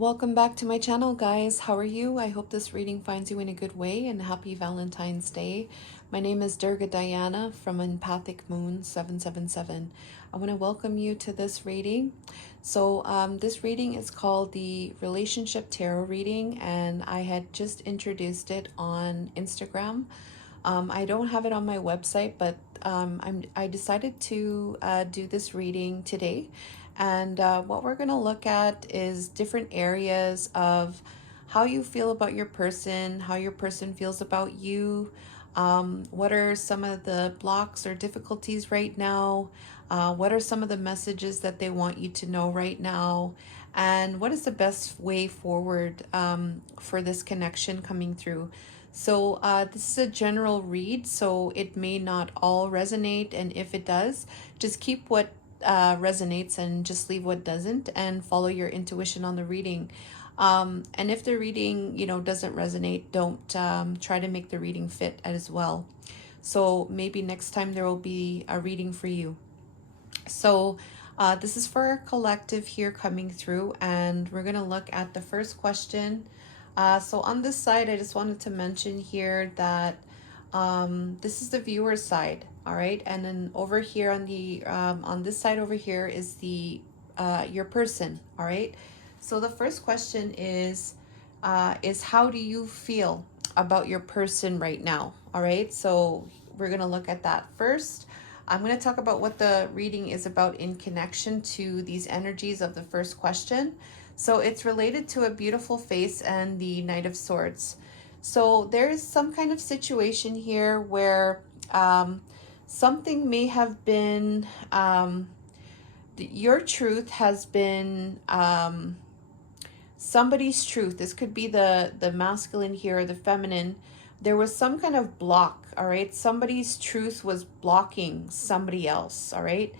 Welcome back to my channel, guys. How are you? I hope this reading finds you in a good way, and happy Valentine's Day. My name is Durga Diana from Empathic Moon 777. I want to welcome you to this reading. So this reading is called the Relationship Tarot Reading, and I had just introduced it on Instagram. I don't have it on my website, but I decided to do this reading today. And what we're going to look at is different areas of how you feel about your person, how your person feels about you, what are some of the blocks or difficulties right now, what are some of the messages that they want you to know right now, and what is the best way forward for this connection coming through. So this is a general read, so it may not all resonate, and if it does, just keep what resonates and just leave what doesn't, and follow your intuition on the reading. And if the reading, doesn't resonate, don't try to make the reading fit as well. So maybe next time there will be a reading for you. So this is for our collective here coming through, and we're going to look at the first question. So on this side, I just wanted to mention here that this is the viewer side, all right? And then over here on this side over here is the your person, all right? So the first question is how do you feel about your person right now, all right? So we're going to look at that first. I'm going to talk about what the reading is about in connection to these energies of the first question. So it's related to a beautiful face and the Knight of Swords. So there's some kind of situation here where something may have been, your truth has been somebody's truth. This could be the masculine here or the feminine. There was some kind of block, all right? Somebody's truth was blocking somebody else, all right?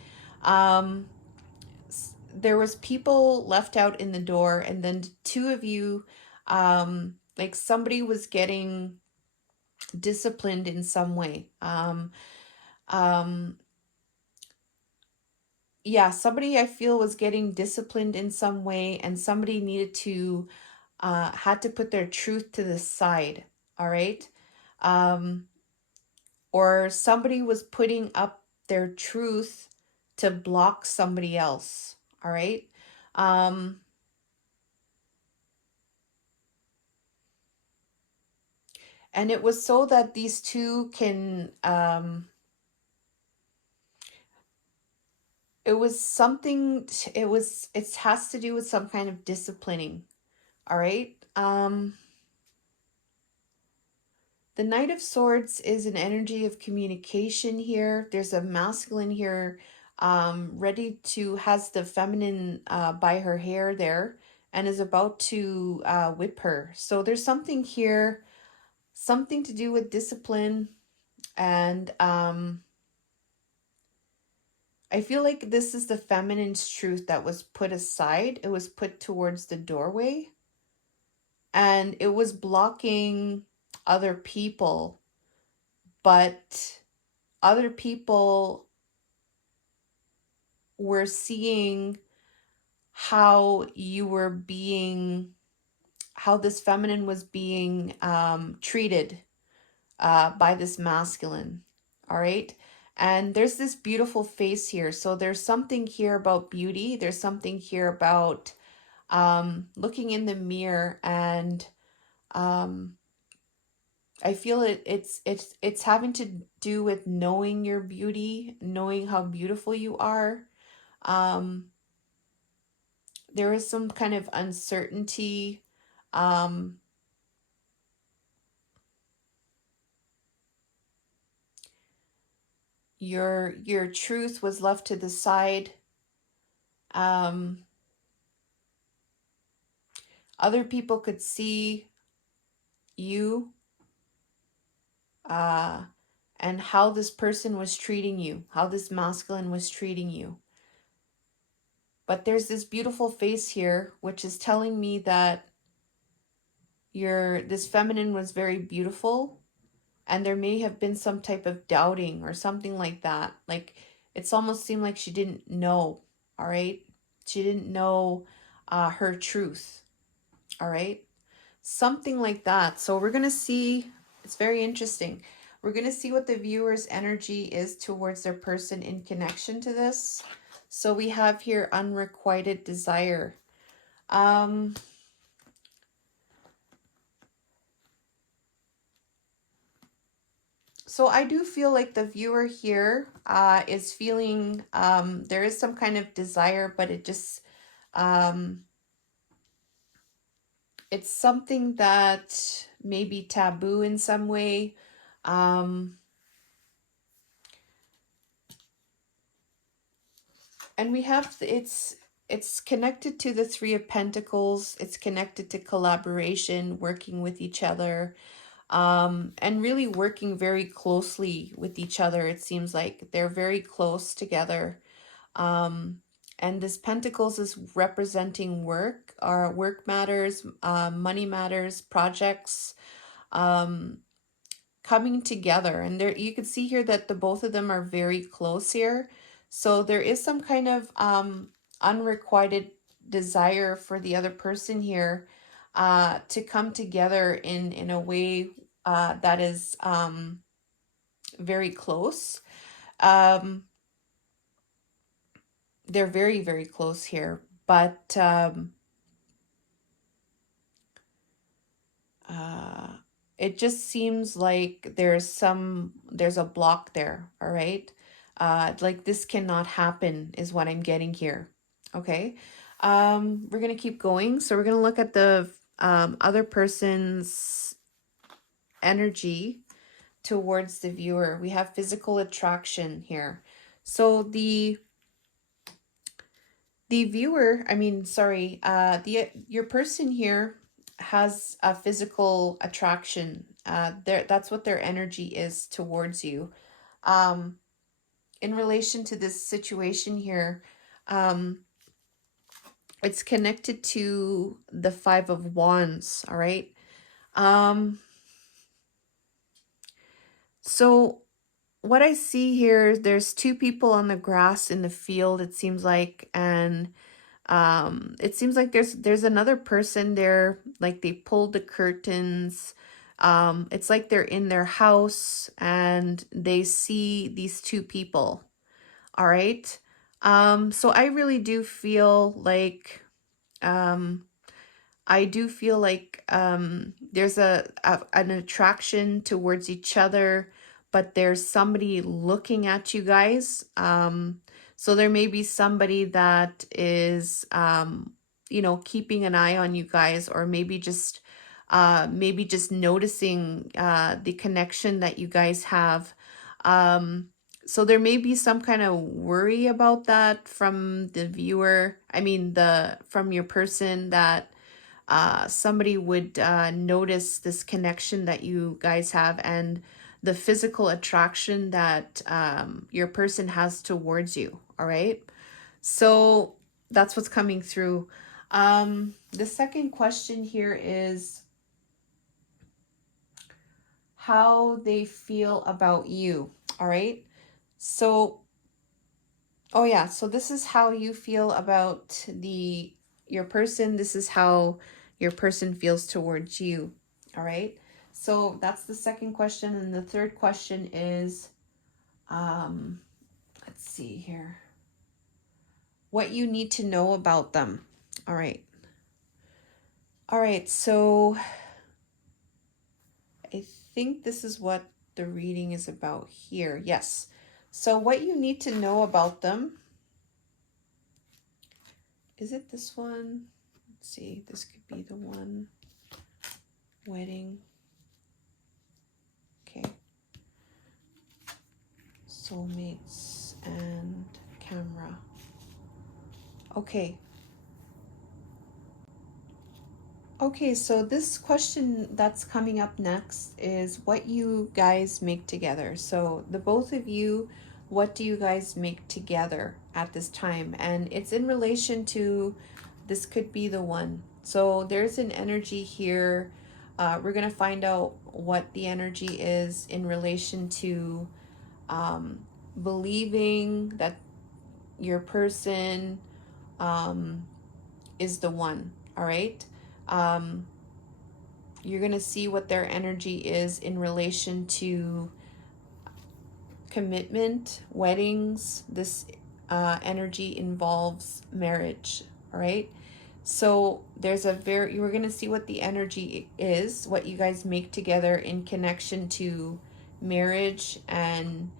There was people left out in the door, and then two of you, like somebody was getting disciplined in some way. Yeah, somebody I feel was getting disciplined in some way, and somebody needed to had to put their truth to the side, all right? Or somebody was putting up their truth to block somebody else, all right? And it was so that these two can, it was something, it has to do with some kind of disciplining, all right? The Knight of Swords is an energy of communication here. There's a masculine here, has the feminine by her hair there, and is about to whip her. So there's something here, something to do with discipline, and I feel like this is the feminine's truth that was put aside. It was put towards the doorway, and it was blocking other people, but other people were seeing how how this feminine was being treated by this masculine, all right? And there's this beautiful face here. So there's something here about beauty. There's something here about looking in the mirror, and I feel it's having to do with knowing your beauty, knowing how beautiful you are. There is some kind of uncertainty. Your truth was left to the side. Other people could see you and how this person was treating you, how this masculine was treating you. But there's this beautiful face here, which is telling me that this feminine was very beautiful, and there may have been some type of doubting or something like that. Like, it's almost seemed like she didn't know, all right? She didn't know her truth. All right. Something like that. So we're going to see, it's very interesting. We're going to see what the viewer's energy is towards their person in connection to this. So we have here unrequited desire. So I do feel like the viewer here is feeling there is some kind of desire, but it just it's something that may be taboo in some way. Um, and we have it's connected to the Three of Pentacles. It's connected to collaboration, working with each other, and really working very closely with each other. It seems like they're very close together. Um, and this Pentacles is representing work, or work matters, money matters, projects, um, coming together. And there you can see here that the both of them are very close here. So there is some kind of unrequited desire for the other person here to come together in a way that is very close. Um, they're very, very close here, but uh, it just seems like there's a block there, all right? Like this cannot happen is what I'm getting here, okay? We're gonna keep going. So we're gonna look at the other person's energy towards the viewer. We have physical attraction here. So the viewer, I mean, sorry, the your person here has a physical attraction. That's what their energy is towards you. Um, in relation to this situation here, um, it's connected to the Five of Wands, all right? Um, so what I see here, there's two people on the grass in the field, it seems like, and it seems like there's another person there, like they pulled the curtains. It's like they're in their house and they see these two people. All right. So I really do feel like um I do feel like there's an attraction towards each other, but there's somebody looking at you guys. So there may be somebody that is, you know, keeping an eye on you guys, or maybe just noticing the connection that you guys have. So there may be some kind of worry about that from the viewer. I mean, the from your person, that somebody would notice this connection that you guys have and the physical attraction that your person has towards you. All right. So that's what's coming through. The second question here is how they feel about you. All right. So, oh yeah, so this is how you feel about your person. This is how your person feels towards you. All right. So that's the second question. And the third question is, let's see here, what you need to know about them. All right. All right. So I think this is what the reading is about here. Yes. So what you need to know about them. Is it this one? Let's see. This could be the one. Wedding. Okay. Soulmates and camera. Okay. Okay, so this question that's coming up next is what you guys make together. So the both of you, what do you guys make together at this time? And it's in relation to, this could be the one. So there's an energy here. We're going to find out what the energy is in relation to believing that your person is the one. All right. You're going to see what their energy is in relation to commitment, weddings. This energy involves marriage, all right? So there's you were going to see what the energy is, what you guys make together in connection to marriage and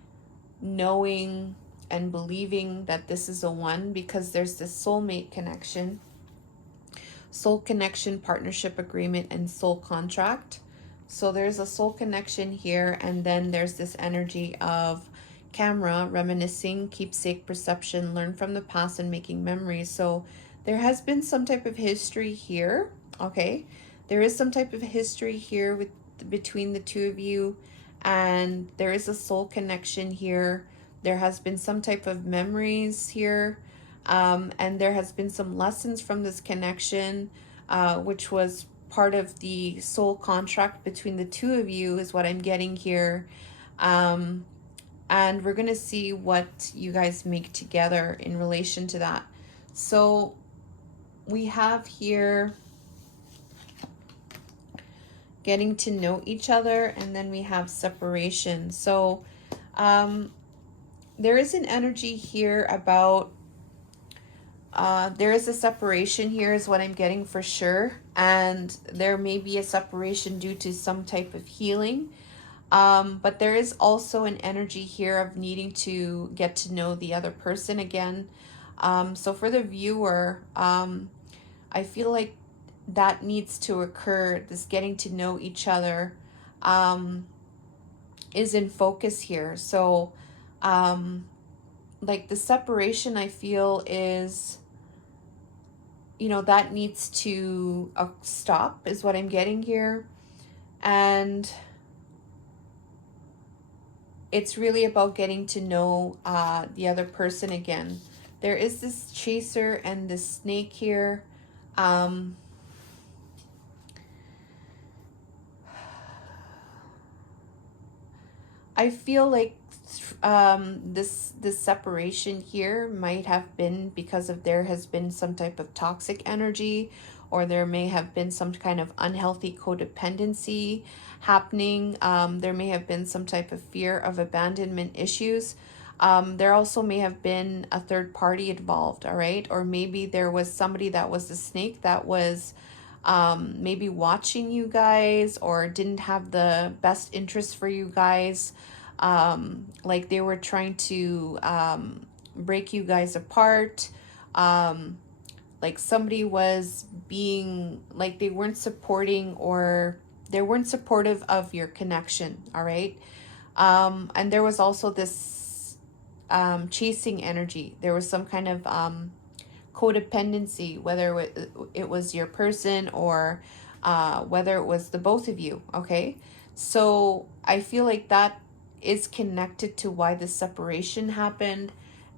knowing and believing that this is a one, because there's this soul connection, partnership agreement, and soul contract. So there's a soul connection here, and then there's this energy of camera, reminiscing, keepsake perception, learn from the past, and making memories. So there has been some type of history here, okay? There is some type of history here between the two of you, and there is a soul connection here. There has been some type of memories here, and there has been some lessons from this connection, which was part of the soul contract between the two of you, is what I'm getting here. And we're going to see what you guys make together in relation to that. So we have here getting to know each other, and then we have separation. So there is an energy here about there is a separation here, is what I'm getting for sure. And there may be a separation due to some type of healing. But there is also an energy here of needing to get to know the other person again. So for the viewer, I feel like that needs to occur. This getting to know each other is in focus here. So like the separation, I feel is, that needs to stop, is what I'm getting here. And it's really about getting to know the other person again. There is this chaser and this snake here. I feel like this separation here might have been because of there has been some type of toxic energy, or there may have been some kind of unhealthy codependency happening. There may have been some type of fear of abandonment issues. There also may have been a third party involved, all right? Or maybe there was somebody that was the snake that was maybe watching you guys, or didn't have the best interest for you guys. Like they were trying to break you guys apart. Like somebody was being, like they weren't supporting, or they weren't supportive of your connection, all right? And there was also this chasing energy. There was some kind of codependency, whether it was your person, or whether it was the both of you, okay? So I feel like that is connected to why the separation happened.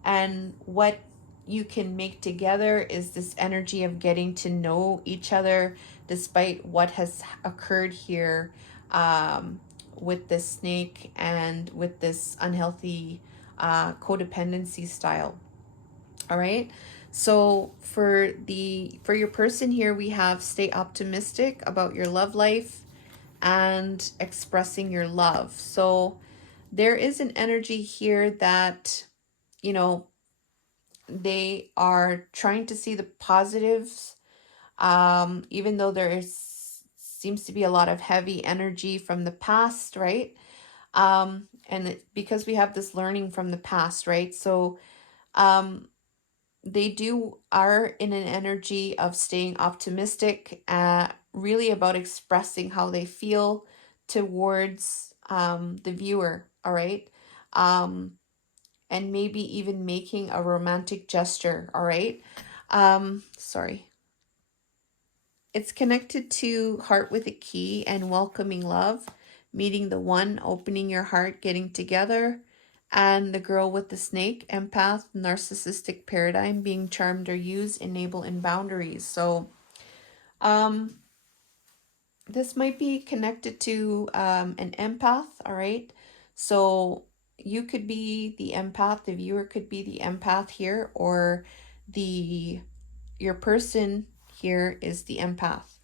And what you can make together is this energy of getting to know each other despite what has occurred here with this snake and with this unhealthy codependency style. All right. So for your person here, we have stay optimistic about your love life and expressing your love. So there is an energy here that, they are trying to see the positives, even though seems to be a lot of heavy energy from the past, right? Because we have this learning from the past, right? So they are in an energy of staying optimistic, really about expressing how they feel towards the viewer, all right? And maybe even making a romantic gesture, all right? Sorry. It's connected to heart with a key and welcoming love, meeting the one, opening your heart, getting together, and the girl with the snake, empath, narcissistic paradigm, being charmed or used, enable, and boundaries. So this might be connected to an empath, all right? So you could be the empath, the viewer could be the empath here, or your person here is the empath.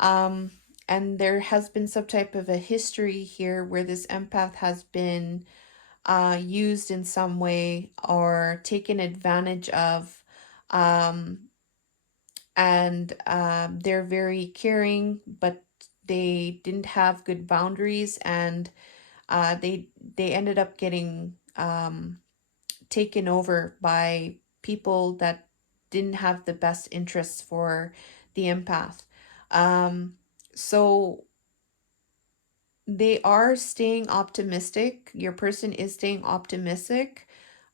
Um, and there has been some type of a history here where this empath has been used in some way or taken advantage of. Um, and they're very caring, but they didn't have good boundaries, and they ended up getting taken over by people that didn't have the best interests for the empath. So they are staying optimistic. Your person is staying optimistic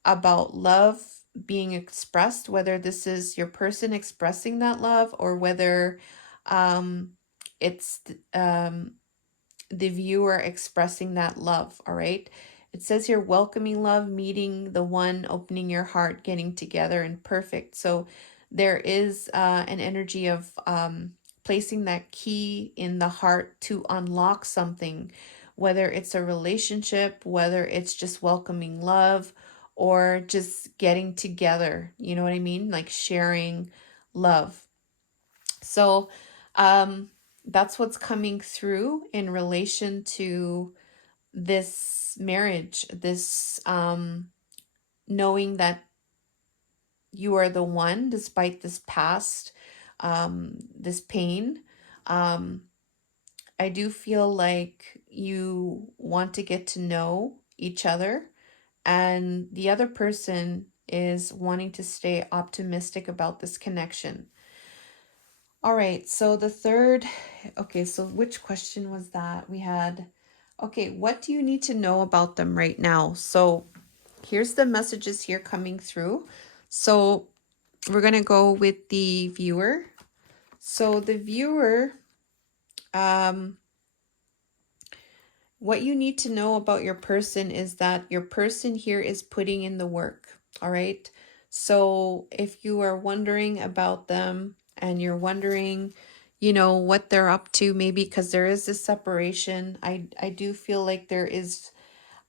about love being expressed, whether this is your person expressing that love or whether um, it's the viewer expressing that love. All right. It says here, welcoming love, meeting the one, opening your heart, getting together, and perfect. So there is an energy of placing that key in the heart to unlock something, whether it's a relationship, whether it's just welcoming love, or just getting together. You know what I mean? Like sharing love. So, that's what's coming through in relation to this marriage, this knowing that you are the one despite this past, this pain. Um, I do feel like you want to get to know each other, and the other person is wanting to stay optimistic about this connection. All right, so the third, okay, so which question was that? We had, okay, what do you need to know about them right now? So here's the messages here coming through. So we're going to go with the viewer. So the viewer, um, what you need to know about your person is that your person here is putting in the work. All right. So if you are wondering about them and you're wondering, you know, what they're up to, maybe because there is this separation, I do feel like there is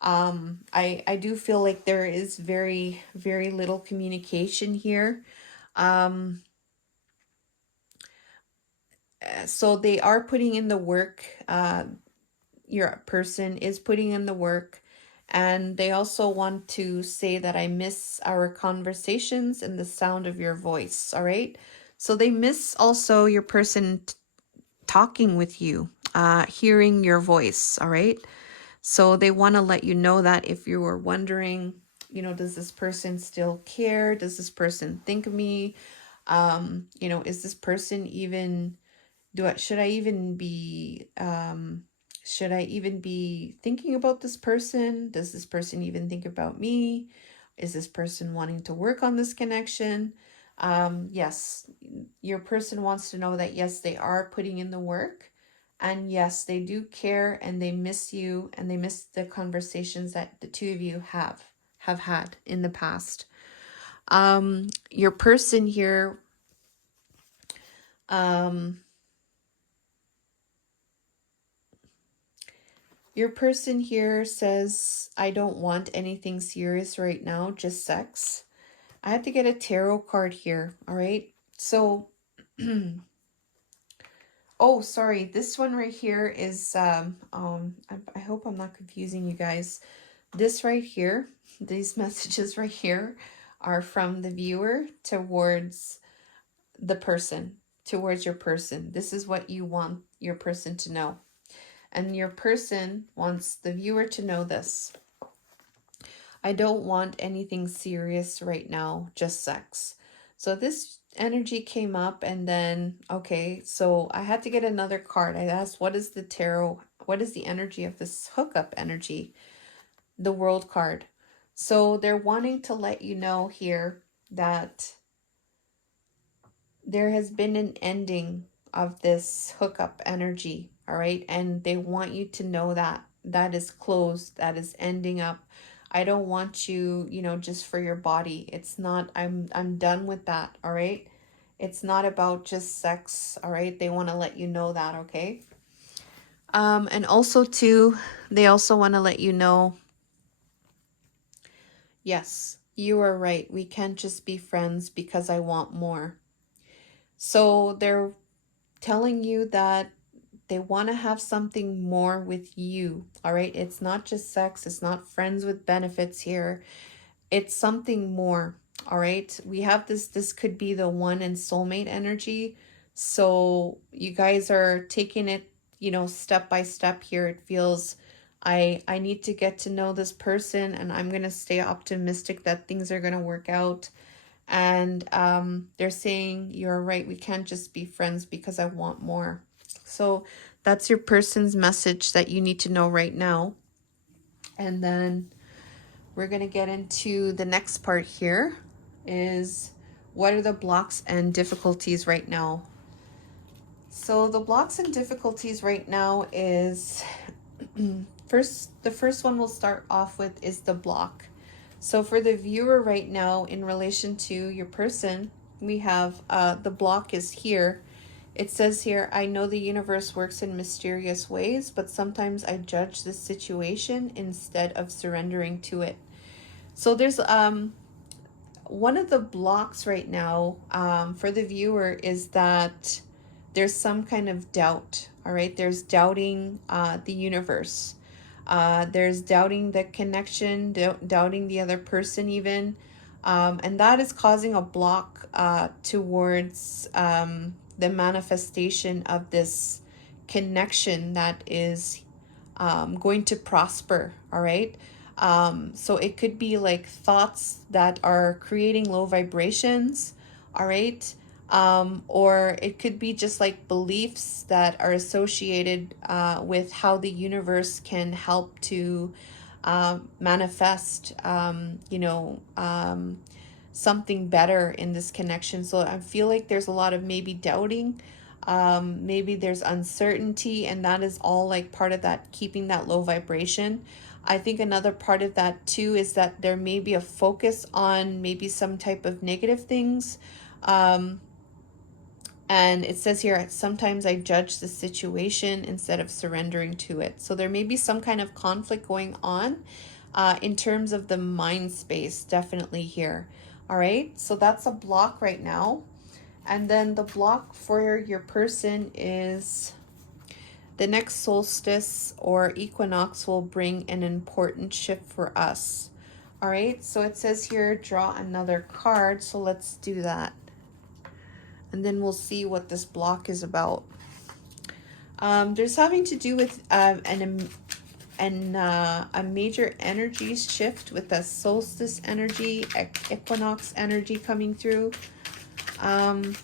I do feel like there is very, very little communication here. Um, so they are putting in the work. Your person is putting in the work, and they also want to say that I miss our conversations and the sound of your voice. All right. So they miss also your person talking with you, hearing your voice. All right. So they want to let you know that if you were wondering, you know, does this person still care? Does this person think of me? You know, is this person even, should I even be, should I even be thinking about this person? Does this person even think about me? Is this person wanting to work on this connection? Yes, your person wants to know that, yes, they are putting in the work. And yes, they do care, and they miss you, and they miss the conversations that the two of you have had in the past. Your person here, um, your person here says, I don't want anything serious right now, just sex. I had to get a tarot card here, all right? So, oh, sorry, this one right here is, I hope I'm not confusing you guys. This right here, these messages right here are from the viewer towards the person, towards your person. This is what you want your person to know. And your person wants the viewer to know this. I don't want anything serious right now, just sex. So this energy came up, and then, okay, so I had to get another card. I asked, what is the tarot? What is the energy of this hookup energy? The World card. So they're wanting to let you know here that there has been an ending of this hookup energy, all right? And they want you to know that that is closed, that is ending up. I don't want you, you know, just for your body. It's not, I'm done with that, all right? It's not about just sex, all right? They want to let you know that, okay? And also too, they also want to let you know, yes, you are right. We can't just be friends because I want more. So they're telling you that they want to have something more with you. All right. It's not just sex. It's not friends with benefits here. It's something more. All right. We have this could be the one and soulmate energy. So you guys are taking it, step by step here. It feels I need to get to know this person, and I'm going to stay optimistic that things are going to work out. And they're saying, you're right, we can't just be friends because I want more. So that's your person's message that you need to know right now. And then we're going to get into the next part here is, what are the blocks and difficulties right now? So the blocks and difficulties right now is the first one we'll start off with is the block. So for the viewer right now, in relation to your person, we have the block is here. It says here, I know the universe works in mysterious ways, but sometimes I judge the situation instead of surrendering to it. So there's one of the blocks right now for the viewer is that there's some kind of doubt. All right, there's doubting the universe. There's doubting the connection, doubting the other person even. And that is causing a block towards the manifestation of this connection that is going to prosper. All right. So it could be like thoughts that are creating low vibrations. All right. Or it could be just like beliefs that are associated with how the universe can help to manifest, something better in this connection. So I feel like there's a lot of maybe doubting, maybe there's uncertainty, and that is all like part of that, keeping that low vibration. I think another part of that too is that there may be a focus on maybe some type of negative things. And it says here, sometimes I judge the situation instead of surrendering to it. So there may be some kind of conflict going on in terms of the mind space, definitely here. All right, so that's a block right now. And then the block for your person is the next solstice or equinox will bring an important shift for us. All right, so it says here, draw another card. So let's do that. And then we'll see what this block is about. There's having to do with a major energy shift with a solstice energy, equinox energy coming through. I'm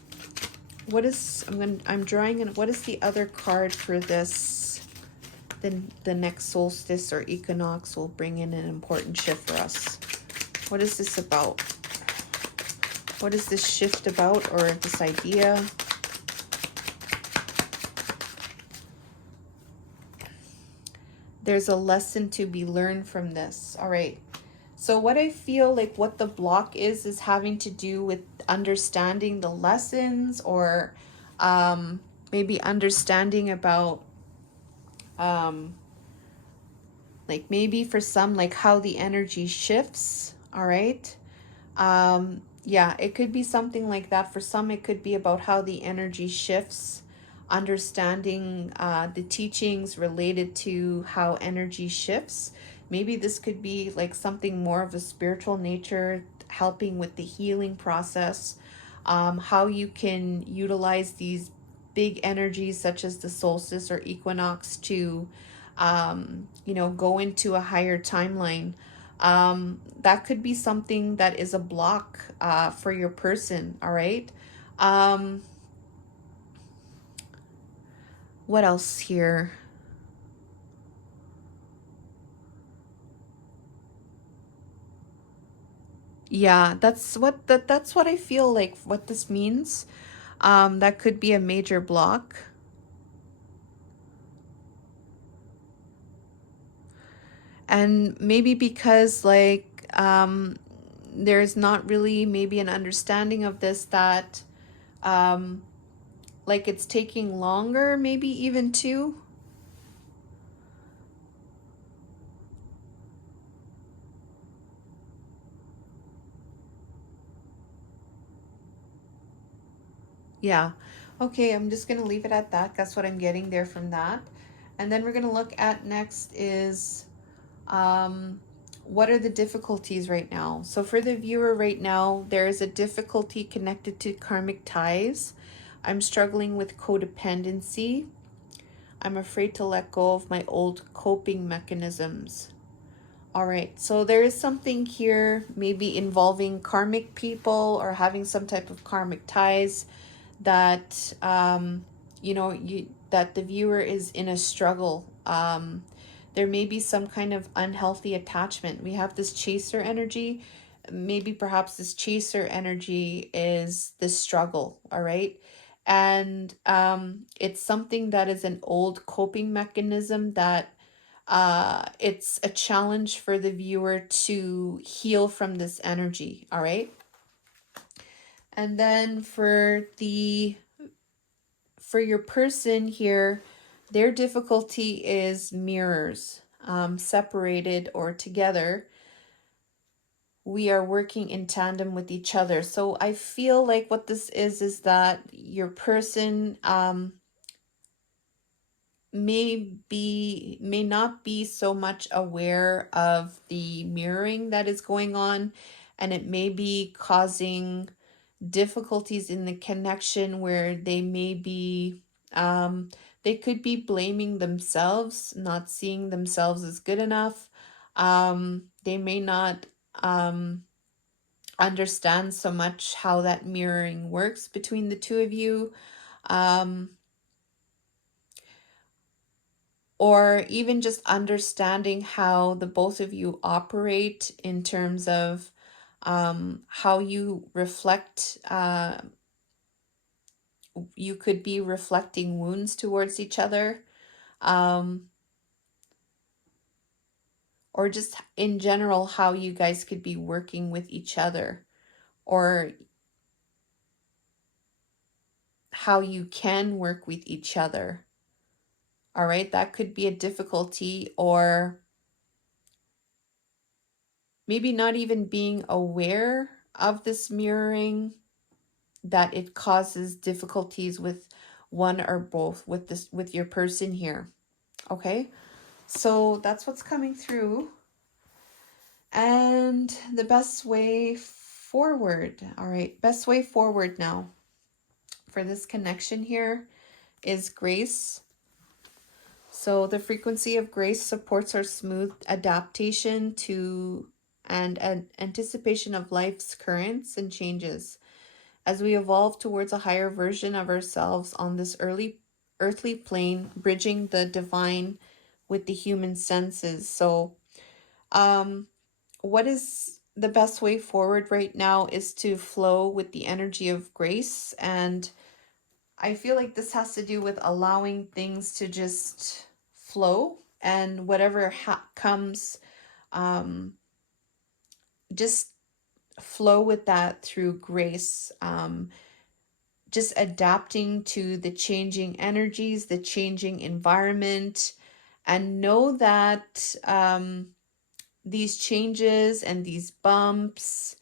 drawing in, what is the other card for this? Then the next solstice or equinox will bring in an important shift for us. What is this about? What is this shift about, or this idea? There's a lesson to be learned from this. All right. So what I feel like what the block is having to do with understanding the lessons, or maybe understanding about like maybe for some, like how the energy shifts. All right. Yeah, it could be something like that. For some, it could be about how the energy shifts, understanding the teachings related to how energy shifts. Maybe this could be like something more of a spiritual nature, helping with the healing process, how you can utilize these big energies such as the solstice or equinox to, go into a higher timeline. That could be something that is a block for your person. All right. What else here? Yeah, that's what I feel like what this means. That could be a major block. And maybe because like there's not really maybe an understanding of this, that like it's taking longer, maybe even too. Yeah. Okay, I'm just going to leave it at that. That's what I'm getting there from that. And then we're going to look at next is um, what are the difficulties right now? So for the viewer right now, there is a difficulty connected to karmic ties. I'm struggling with codependency. I'm afraid to let go of my old coping mechanisms. All right, so there is something here maybe involving karmic people or having some type of karmic ties that that the viewer is in a struggle. There may be some kind of unhealthy attachment. We have this chaser energy. Maybe perhaps this chaser energy is this struggle, all right? And it's something that is an old coping mechanism that it's a challenge for the viewer to heal from this energy, all right? And then for your person here, their difficulty is mirrors, separated or together. We are working in tandem with each other. So I feel like what this is that your person may not be so much aware of the mirroring that is going on, and it may be causing difficulties in the connection where they may be they could be blaming themselves, not seeing themselves as good enough. They may not understand so much how that mirroring works between the two of you. um, or even just understanding how the both of you operate in terms of how you reflect. You could be reflecting wounds towards each other, um, or just in general, how you guys could be working with each other, or how you can work with each other. All right, that could be a difficulty, or maybe not even being aware of this mirroring, that it causes difficulties with one or both with this with your person here. Okay, so that's what's coming through. And the best way forward. All right, best way forward now for this connection here is grace. So the frequency of grace supports our smooth adaptation to and an anticipation of life's currents and changes as we evolve towards a higher version of ourselves on this earthly plane, bridging the divine with the human senses. So what is the best way forward right now is to flow with the energy of grace. And I feel like this has to do with allowing things to just flow, and whatever comes, just flow with that through grace. Just adapting to the changing energies, the changing environment, and know that these changes and these bumps,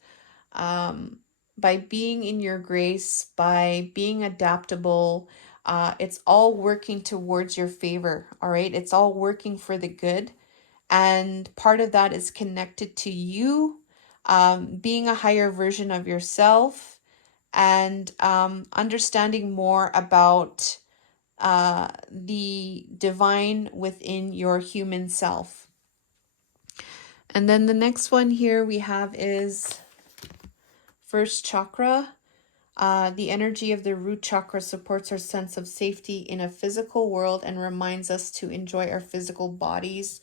by being in your grace, by being adaptable, it's all working towards your favor, all right? It's all working for the good. And part of that is connected to you being a higher version of yourself, and understanding more about the divine within your human self. And then the next one here we have is first chakra. The energy of the root chakra supports our sense of safety in a physical world and reminds us to enjoy our physical bodies.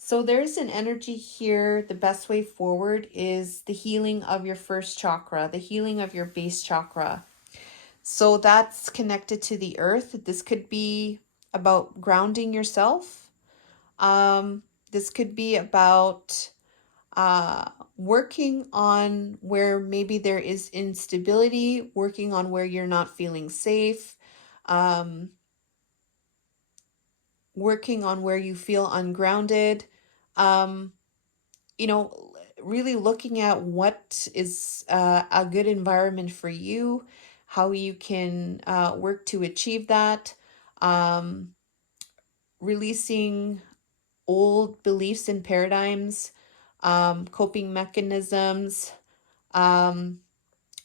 So there's an energy here. The best way forward is the healing of your first chakra, the healing of your base chakra. So that's connected to the earth. This could be about grounding yourself. This could be about working on where maybe there is instability, working on where you're not feeling safe, um, working on where you feel ungrounded, um, you know, really looking at what is a good environment for you, how you can work to achieve that, um, releasing old beliefs and paradigms, coping mechanisms, um,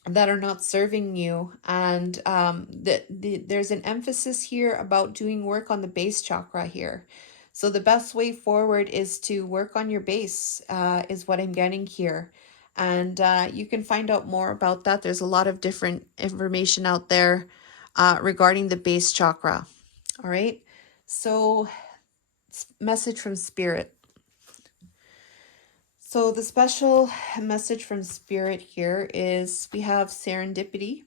that are not serving you. And there's an emphasis here about doing work on the base chakra here. So the best way forward is to work on your base, is what I'm getting here. And you can find out more about that. There's a lot of different information out there regarding the base chakra. All right. So, message from Spirit. So the special message from Spirit here is we have serendipity.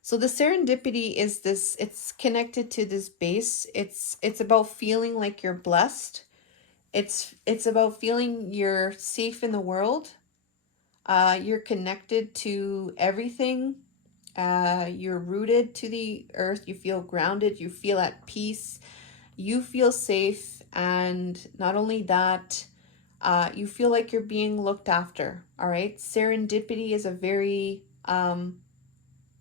So the serendipity is this, it's connected to this base. It's about feeling like you're blessed. It's about feeling you're safe in the world. You're connected to everything. You're rooted to the earth. You feel grounded. You feel at peace. You feel safe. And not only that, you feel like you're being looked after. All right. Serendipity is a very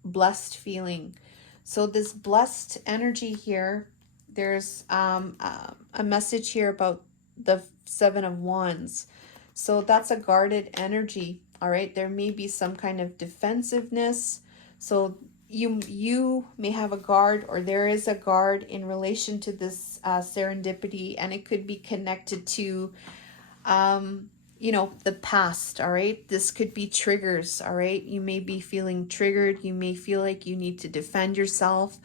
blessed feeling. So this blessed energy here, there's a message here about the Seven of Wands. So that's a guarded energy. All right. There may be some kind of defensiveness. So you may have a guard, or there is a guard in relation to this serendipity, and it could be connected to the past. All right. This could be triggers. All right. You may be feeling triggered. You may feel like you need to defend yourself.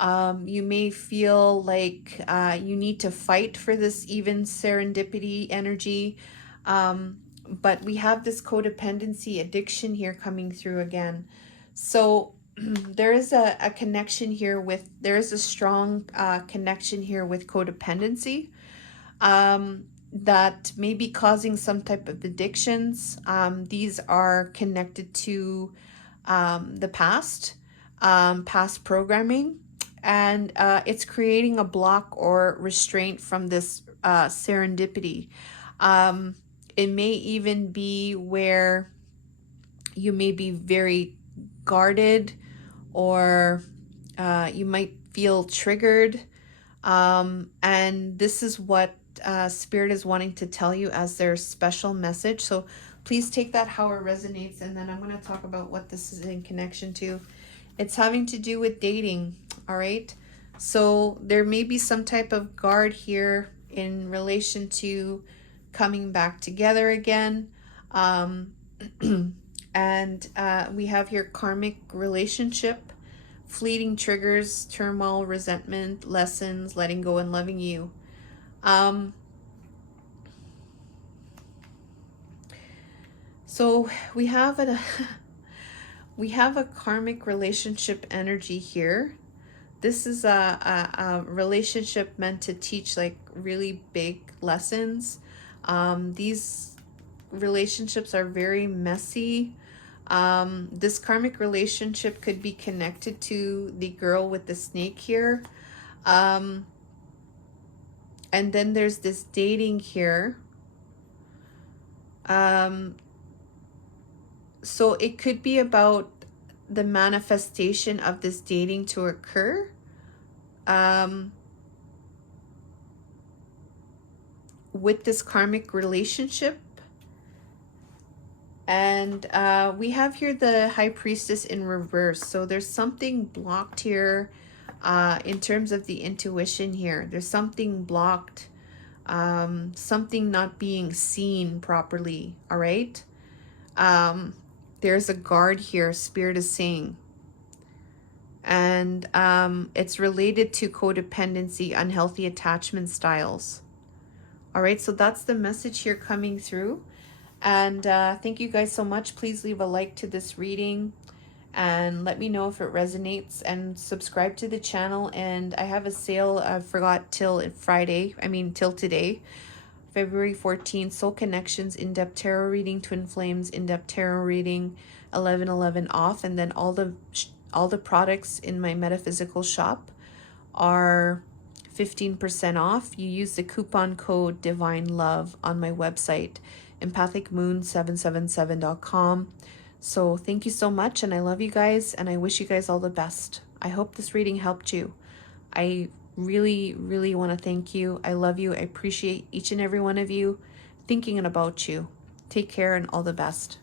You may feel like you need to fight for this even serendipity energy. But we have this codependency addiction here coming through again. So there is a connection here with, there is a strong connection here with codependency. That may be causing some type of addictions. These are connected to the past programming, and it's creating a block or restraint from this serendipity. It may even be where you may be very guarded, or you might feel triggered. And this is what Spirit is wanting to tell you as their special message. So please take that how it resonates, and then I'm going to talk about what this is in connection to. It's having to do with dating. All right. So there may be some type of guard here in relation to coming back together again. And we have here karmic relationship, fleeting triggers, turmoil, resentment, lessons, letting go, and loving you. So we have a karmic relationship energy here. This is a relationship meant to teach like really big lessons. These relationships are very messy. This karmic relationship could be connected to the girl with the snake here. And then there's this dating here. So it could be about the manifestation of this dating to occur. With this karmic relationship. And we have here the High Priestess in reverse. So there's something blocked here in terms of the intuition here. There's something blocked, something not being seen properly. All right. There's a guard here, Spirit is saying. And it's related to codependency, unhealthy attachment styles. All right. So that's the message here coming through. And thank you guys so much. Please leave a like to this reading and let me know if it resonates, and subscribe to the channel. And I have a sale, I forgot, till today, February 14th, Soul Connections, In-Depth Tarot Reading, Twin Flames, In-Depth Tarot Reading, 11/11 off. And then all the products in my metaphysical shop are 15% off. You use the coupon code Divine Love on my website, empathicmoon777.com. So thank you so much, and I love you guys, and I wish you guys all the best. I hope this reading helped you. I really, really want to thank you. I love you. I appreciate each and every one of you, thinking about you. Take care and all the best.